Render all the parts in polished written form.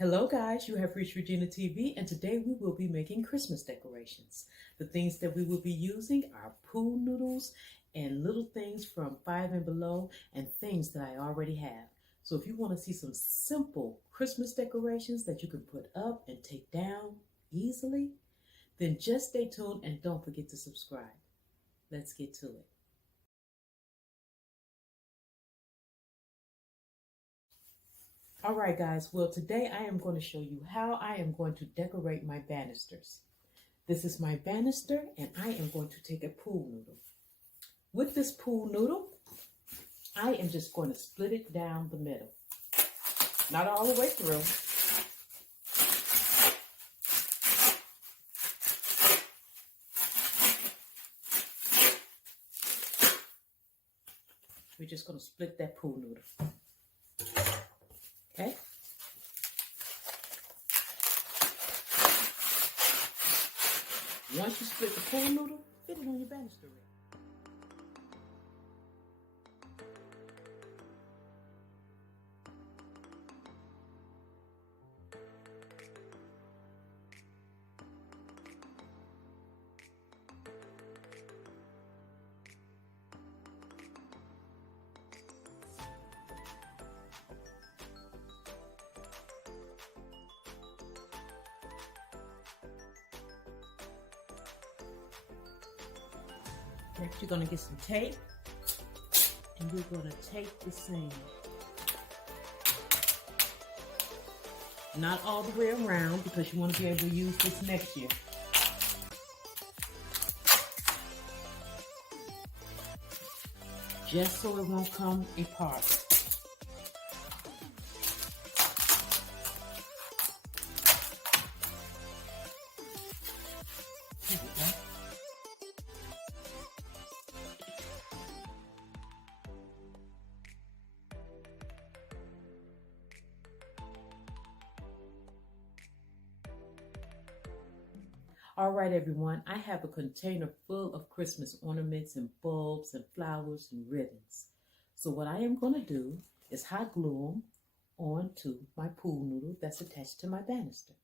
Hello guys, you have reached Regina TV and today we will be making Christmas decorations. The things that we will be using are pool noodles and little things from Five and Below and things that I already have. So if you want to see some simple Christmas decorations that you can put up and take down easily, then just stay tuned and don't forget to subscribe. Let's get to it. All right, guys. Well, today I am going to show you how I am going to decorate my banisters. This is my banister, and I am going to take a pool noodle. With this pool noodle, I am just going to split it down the middle. Not all the way through. We're just going to split that pool noodle. Okay? Once you split the pool noodle, fit it on your banister rail. Next, you're going to get some tape, and we're going to tape the seam. Not all the way around, because you want to be able to use this next year. Just so it won't come apart. Here we go. All right, everyone, I have a container full of Christmas ornaments and bulbs and flowers and ribbons. So what I am going to do is hot glue them onto my pool noodle that's attached to my banister.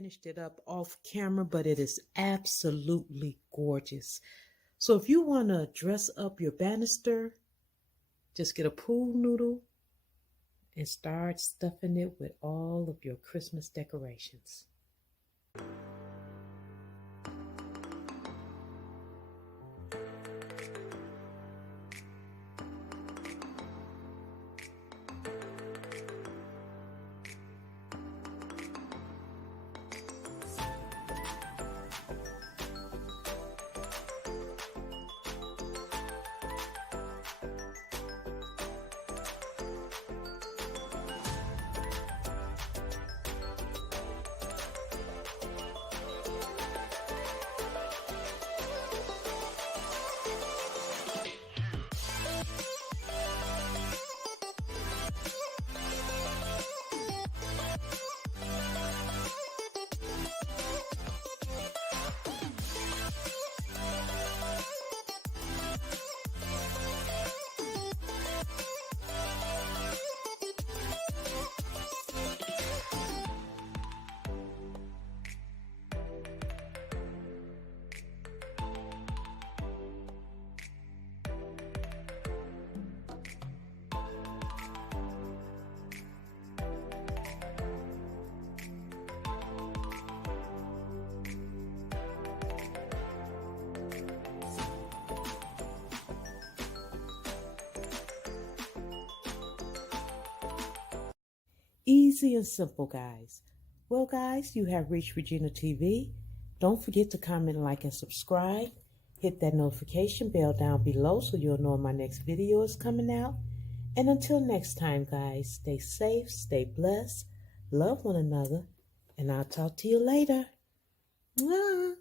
finished it up off camera, but it is absolutely gorgeous. So if you want to dress up your banister, just get a pool noodle and start stuffing it with all of your Christmas decorations. Easy and simple, guys. Well, guys, you have reached Regina TV. Don't forget to comment, like, and subscribe. Hit that notification bell down below so you'll know when my next video is coming out. And until next time, guys, stay safe, stay blessed, love one another, and I'll talk to you later. Mwah.